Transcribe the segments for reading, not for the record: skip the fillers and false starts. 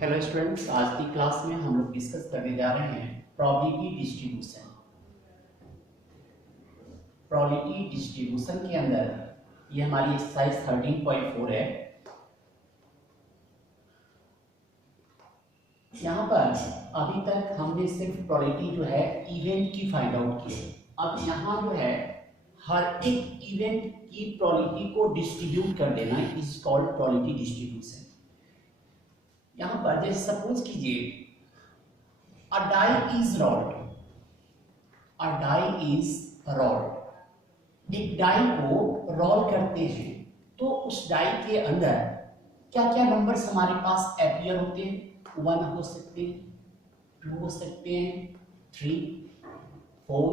Hello students, आज की class में हम लोग डिस्कस करने जा रहे हैं प्रोबेबिलिटी डिस्ट्रीब्यूशन। प्रोबेबिलिटी डिस्ट्रीब्यूशन के अंदर ये हमारी एक्सरसाइज 13.4 है। यहाँ पर अभी तक हमने सिर्फ प्रोबेबिलिटी जो है इवेंट की फाइंड आउट की है। अब यहाँ जो है हर एक इवेंट की प्रोबेबिलिटी को डिस्ट्रीब्यूट कर देना इज कॉल्ड प्रोबेबिलिटी डिस्ट्रीब्यूशन। यहाँ पर जैसे सपोज कीजिए a die is rolled, a die is rolled. एक डाई को रोल करते हैं तो उस डाई के अंदर क्या क्या नंबर्स हमारे पास अपीयर होते हैं? 1 हो सकते हैं, 2 हो सकते हैं, 3, 4,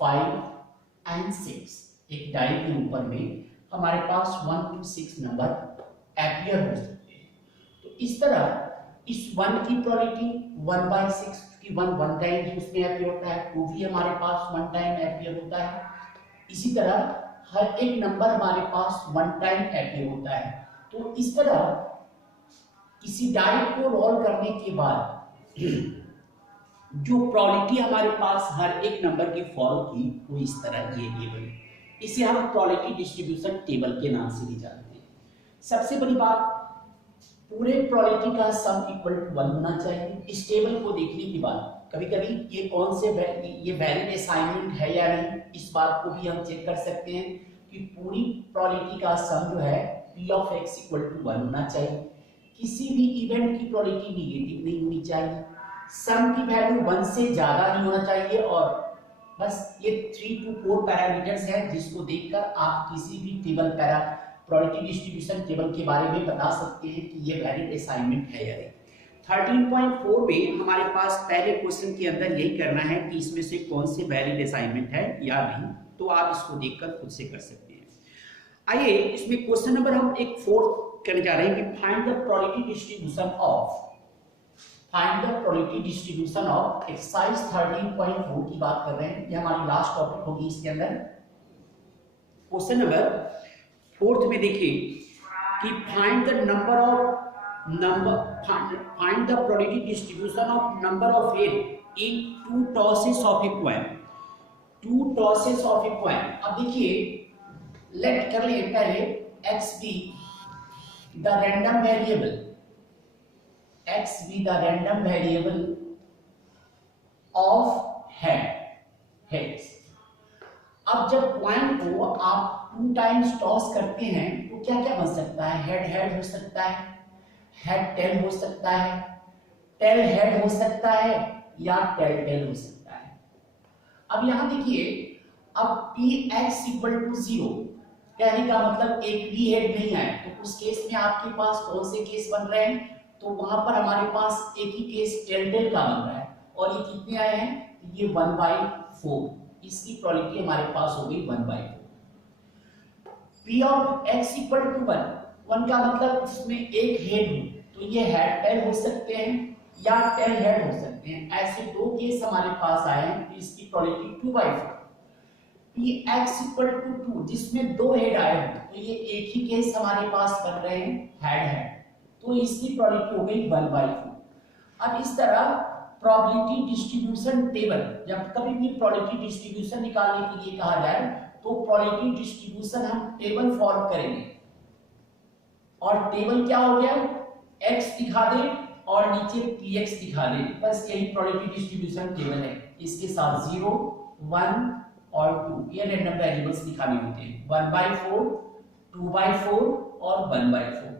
5 एंड 6। एक डाई के ऊपर में हमारे पास 1 to 6 नंबर अपीयर हो सकते हैं। तो इस तरह इस 1 की प्रोबेबिलिटी 1/6 की 1 टाइम ही उसमें अपीयर होता है, 2 भी हमारे पास 1 टाइम अपीयर होता है। इसी तरह हर एक नंबर हमारे पास 1 टाइम अपीयर होता है। तो इस तरह किसी डाई को रोल करने के बाद जो प्रोबेबिलिटी हमारे पास हर एक नंबर की फॉलो की वो इस तरह ये बनी। इसे हम प्रोबेबिलिटी डिस्ट्रीब्यूशन टेबल के नाम से भी जानते हैं। सबसे बड़ी बात, पूरे प्रोबेबिलिटी का सम इक्वल टू 1 होना चाहिए। इस टेबल को देखने के बाद कभी कभी ये कौन से ये वैलिड असाइनमेंट है या नहीं, इस बात को भी हम चेक कर सकते हैं कि पूरी प्रोबेबिलिटी का सम जो है p of x equal to 1 होना चाहिए। किसी भी इवेंट की प्रोबेबिलिटी निगेटिव नहीं होनी चाहिए, सम की वैल्यू 1 से ज्यादा नहीं होना चाहिए, और बस ये 3 to 4 पैरामीटर्स हैं जिसको देखकर आप किसी भी टेबल प्रोबेबिलिटी डिस्ट्रीब्यूशन टेबल के बारे में बता सकते हैं कि ये वैलिड असाइनमेंट है या नहीं। 13.4 में हमारे पास पहले क्वेश्चन के अंदर यही करना है कि इसमें से कौन से वैलिड असाइनमेंट है या नहीं, तो आप इसको देखकर खुद से कर सकते हैं। आइए इसमें क्वेश्चन नंबर हम एक 4 करने जा रहे हैं कि find the probability distribution of exercise 13.4 की बात कर रहे हैं। ये हमारी लास्ट टॉपिक होगी इसके अंदर। क्वेश्चन नंबर 4 में देखिए कि find the probability distribution of number of head in 2 tosses of a coin. 2 tosses of a coin. अब देखिए लेट कर ले पहले x be the random variable, x be the random variable of heads। अब जब कॉइन को आप 2 times toss करते हैं तो क्या क्या बन सकता है? हेड हेड हो सकता है, हेड टेल हो सकता है, टेल हेड हो सकता है, या टेल टेल हो सकता है। अब यहां देखिए, अब px इक्वल टू 0 कहने का मतलब एक भी हेड नहीं है, तो उस केस में आपके पास कौन से केस बन रहे हैं? तो वहां पर हमारे पास एक ही केस टेल टेल का बन रहा है, और ये कितने आए हैं? ये 1/4। इसकी प्रोबेबिलिटी हमारे पास हो गई 1/4। p of x equal to 1 का मतलब इसमें एक हेड हो, तो ये हेड टेल हो सकते हैं या टेल हेड हो सकते हैं। ऐसे 2 केस हमारे पास आए हैं, तो इसकी प्रोबेबिलिटी 2/4। px इक्वल टू 2 जिसमें 2 हेड आए हैं, तो ये एक ही केस हमारे पास बन रहे हैं हेड हेड, तो इसकी प्रोबेबिलिटी हो गई 1/4। अब इस तरह प्रोबेबिलिटी डिस्ट्रीब्यूशन टेबल, जब कभी भी प्रोबेबिलिटी डिस्ट्रीब्यूशन निकालने के लिए कहा जाए तो प्रोबेबिलिटी डिस्ट्रीब्यूशन हम टेबल फॉर्म करेंगे, और टेबल क्या हो गया? x दिखा दे और नीचे px दिखा दे, बस यही प्रोबेबिलिटी डिस्ट्रीब्यूशन टेबल है। इसके साथ 0, 1 और 2 ये रैंडम वेरिएबल्स दिखाने होते हैं। 1/4, 2/4 और 1/4।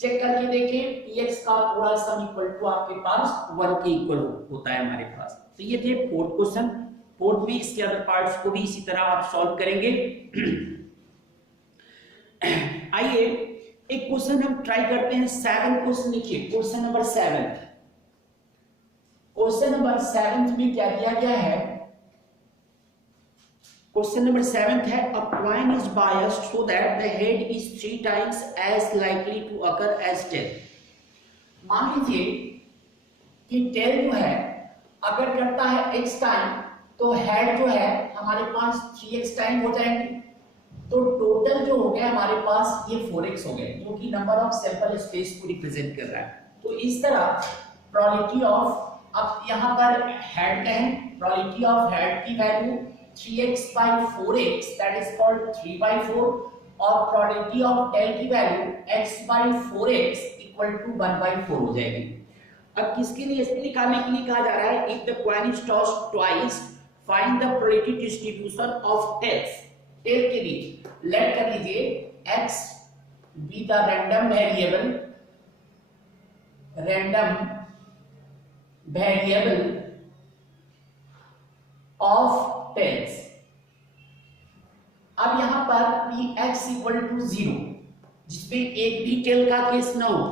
चेक करके देखें, px का पूरा सम इक्वल टू आपके पास 1 के इक्वल होता है हमारे पास। तो ये थे 4th क्वेश्चन। 4th में इसके अदर पार्ट्स को भी इसी तरह आप सॉल्व करेंगे। आइए एक क्वेश्चन हम ट्राई करते हैं। 7 क्वेश्चन देखिए, क्वेश्चन नंबर 7। क्वेश्चन नंबर 7 में क्या दिया गया है? क्वेश्चन नंबर 7 है a coin is biased so that the head is 3 times as likely to occur as tail। मान लीजिए कि टेल जो है अगर करता है x टाइम, तो हेड जो है हमारे पास 3x टाइम हो जाएंगे, तो टोटल जो हो गया हमारे पास ये 4x हो गया, जो कि नंबर ऑफ सैंपल स्पेस को रिप्रेजेंट कर रहा है। तो इस तरह प्रोबेबिलिटी ऑफ, अब यहाँ पर हेड का है, प्रोबेबिलिटी ऑफ हेड की value 3x/4x that is called 3/4 और प्रोबेबिलिटी ऑफ टेल की वैल्यू x/4x इक्वल टू 1/4 हो जाएगी। अब किसके लिए, इसको निकालने के लिए कहा जा रहा है if the coin is tossed twice find the probability distribution of tails. Tail के लिए लेट कर लीजिए x be the random variable of tails. अब यहां पर px इक्वल टू 0 जिसमें एक भी टेल का केस ना हो,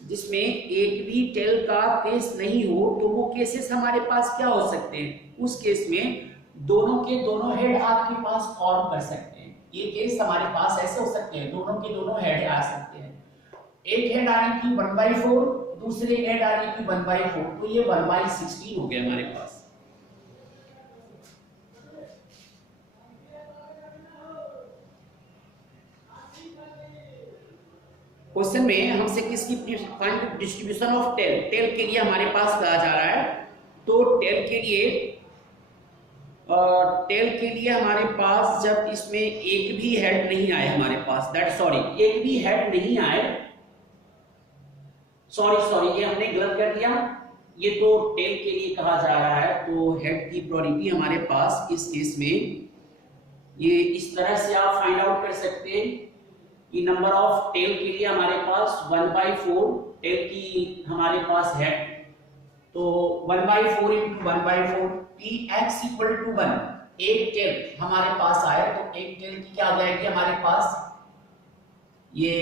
जिसमें एक भी टेल का केस नहीं हो, तो वो केसेस हमारे पास क्या हो सकते हैं, उस केस में दोनों के दोनों हेड आपके पास फॉर्म कर सकते हैं। ये केस हमारे पास ऐसे हो सकते हैं, दोनों के दोनों हेड आ सकते हैं, एक हेड आने की 1/4, दूसरे हेड आने की 1/4, तो ये 1/16 हो गया हमारे पास। क्वेश्चन में हमसे किसकी डिस्ट्रीब्यूशन ऑफ टेल, टेल के लिए हमारे पास कहा जा रहा है। तो टेल के लिए हमारे पास जब इसमें एक भी हेड नहीं आए हमारे पास, एक भी हेड नहीं आए, सॉरी ये हमने गलत कर दिया, ये तो टेल के लिए कहा जा रहा है। तो हेड की प्रोबेबिलिटी हमारे पास इस केस में ये इस तरह से आप फाइंड आउट कर सकते हैं कि नंबर ऑफ टेल के लिए हमारे पास 1/4 टेल की हमारे पास है, तो 1/4 इंटू 1/4 px इक्वल टू 1। एक टेल हमारे पास आया तो एक टेल की क्या आ जाएगी हमारे पास, ये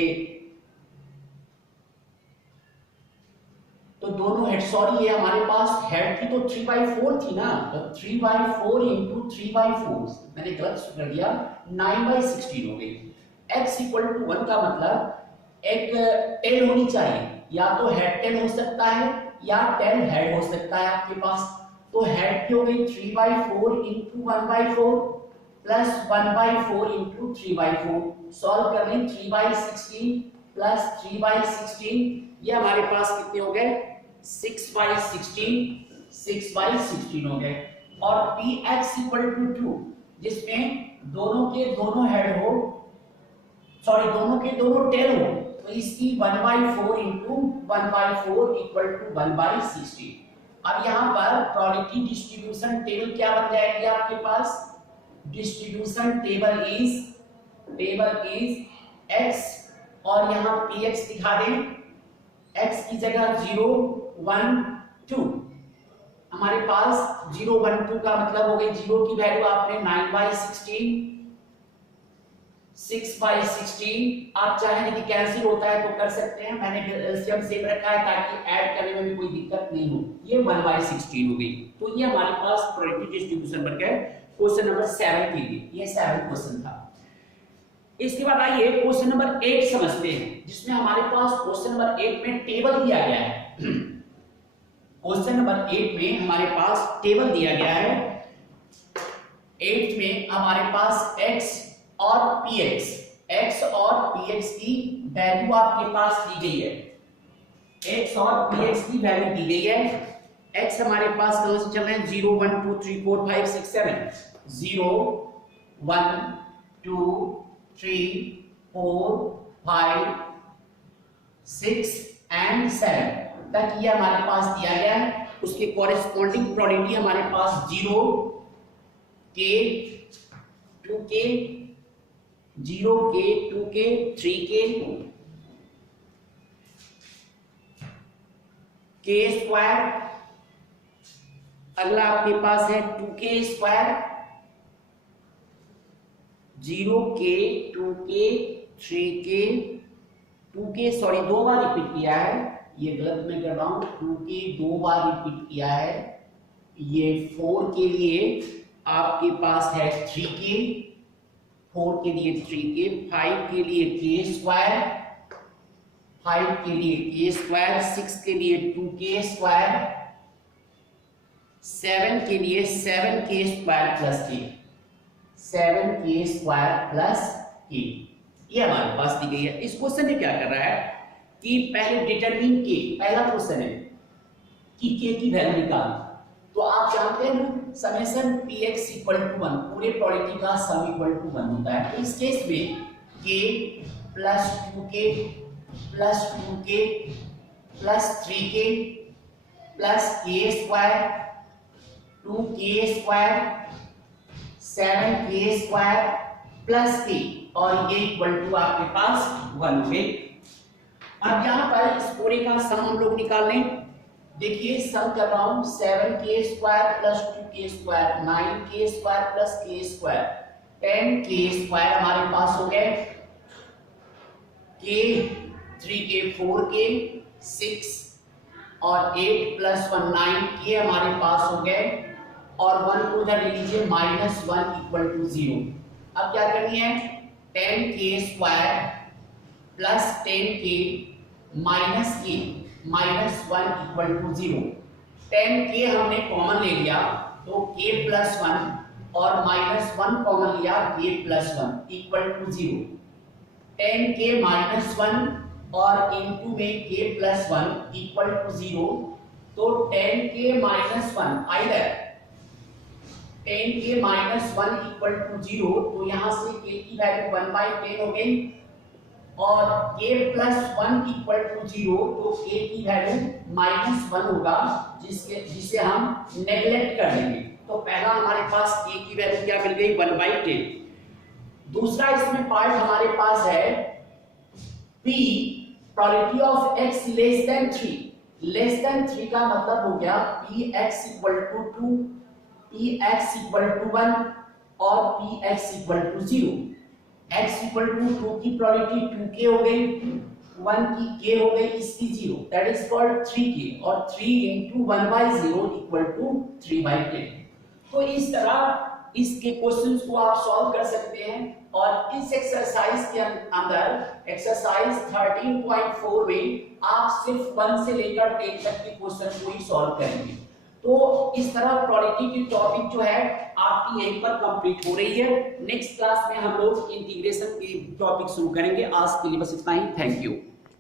तो दोनों हेड, सॉरी ये हमारे पास हेड की तो 3/4 थी ना, तो 3/4 इंटू 3/4 मैंने गलत कर दिया, 9/16 हो गई। x इक्वल टू 1 का मतलब एक टेल होनी चाहिए, या तो हेड टेल हो सकता है या टेल हेड हो सकता है आपके पास। तो हेड की हो गई 3/4 इंटू 1/4 प्लस 1/4 इंटू 3/4, सॉल्व कर लें 3/16 प्लस 3/16, ये हमारे पास कितने हो गए 6/16 हो गए। और px इक्वल टू 2 जिसमें दोनों के दोनों हेड हो, सॉरी दोनों के दोनों टेल हो, तो इसकी 1/4 इंटू 1/4 इक्वल टू 1/16। अब यहाँ पर प्रोबेबिलिटी डिस्ट्रीब्यूशन टेबल क्या बन जाएगी आपके पास, डिस्ट्रीब्यूशन टेबल इज x और यहाँ px दिखा दें, x की जगह 0 1 2, हमारे पास 0 1 2 का मतलब हो गई 0 की वैल्यू आपने 9/16, 6/16। आप चाहें यदि कैंसिल होता है तो कर सकते हैं, मैंने एलसीएम सेव रखा है ताकि ऐड करने में भी कोई दिक्कत नहीं हो। ये 1/16 हो गई, तो ये हमारे पास प्रोबेबिलिटी डिस्ट्रीब्यूशन बन गया क्वेश्चन नंबर 7 के लिए। ये 7 क्वेश्चन था। इसके बाद आइए क्वेश्चन नंबर 8 समझते हैं, जिसमें हमारे पास क्वेश्चन नंबर 8 में टेबल दिया गया है। क्वेश्चन नंबर 8 में हमारे पास टेबल दिया गया है। 8 में हमारे पास x और px की वैल्यू आपके पास दी गई है, x और px की वैल्यू दी गई है। x हमारे पास कौन से चल रहे हैं 0 1 2 3 4 5 6 7, 0 1 2 3 4 5 6 एंड 7 तक ये हमारे पास दिया गया है। उसके कॉरेस्पॉन्डिंग प्रोबेबिलिटी हमारे पास 0 k 2k 0k 2k 3k k square, अगला आपके पास है 2k square, 0k 2k 3k 2k, sorry 2 बार रिपीट किया है, ये गलत मैं कर रहा हूं, 2k 2 बार रिपीट किया है। ये 4 के लिए आपके पास है 3k, 4 के लिए 3k, 5 के लिए k स्क्वायर, 5 के लिए k स्क्वायर, 6 के लिए 2k स्क्वायर, 7 के लिए 7k square plus k, 7k square plus k, ये हमारे पास दी गई है। इस क्वेश्चन में क्या कर रहा है, कि पहले डिटरमिन के, पहला क्वेश्चन है कि के की वैल्यू निकाल। तो आप जानते हैं ना समेशन px इक्वल टू 1, पूरे प्रोबेबिलिटी का सम इक्वल टू 1 होता है। तो इस केस में k plus 2k plus 2k plus 3k plus k square 2k square 7k square plus k, और ये इक्वल टू आपके पास 1 है। अब यहाँ पर इस पूरे का सम हम लोग निकाल लें। देखिए सम कर रहा हूं, 7k square plus 2k square 9k square plus k square 10k square हमारे पास हो गए, k 3k 4k 6 और 8 प्लस 1 9k हमारे पास हो गए, और 1 को उधर ले लीजिए, -1 इक्वल टू 0। अब क्या करनी है, 10k square plus 10k minus k -1 equal to 0। 10k हमने कॉमन ले लिया तो k प्लस 1 और -1 कॉमन लिया k plus 1 equal to 0। 10k -1 और इनटू में k प्लस 1 इक्वल टू 0। तो 10k -1 either 10k -1 equal to 0, तो यहां से k की वैल्यू 1/10 हो गई, और k प्लस 1 इक्वल टू 0, तो k की वैल्यू -1 होगा, जिसे हम नेगलेक्ट कर देंगे। तो पहला हमारे पास k की वैल्यू क्या मिल गई, 1/10। दूसरा इसमें पार्ट हमारे पास है p probability of x less than 3। Less than 3 का मतलब हो गया px equal to 2, px equal to 1 और px equal to 0। x equal to 2 की प्रोबेबिलिटी 2k हो गई, 1 की k हो गई, इसकी 0, दैट इज कॉल्ड 3k, और 3 into 1/0 इक्वल टू 3/10। तो इस तरह इसके क्वेश्चंस को आप सॉल्व कर सकते हैं, और इस एक्सरसाइज के अंदर एक्सरसाइज 13.4 में आप सिर्फ 1 से लेकर 10 तक के क्वेश्चन को ही सॉल्व करेंगे। तो इस तरह प्रोबेबिलिटी की टॉपिक जो है आपकी यहीं पर कंप्लीट हो रही है। नेक्स्ट क्लास में हम लोग इंटीग्रेशन की टॉपिक शुरू करेंगे। आज के लिए बस इतना ही, थैंक यू।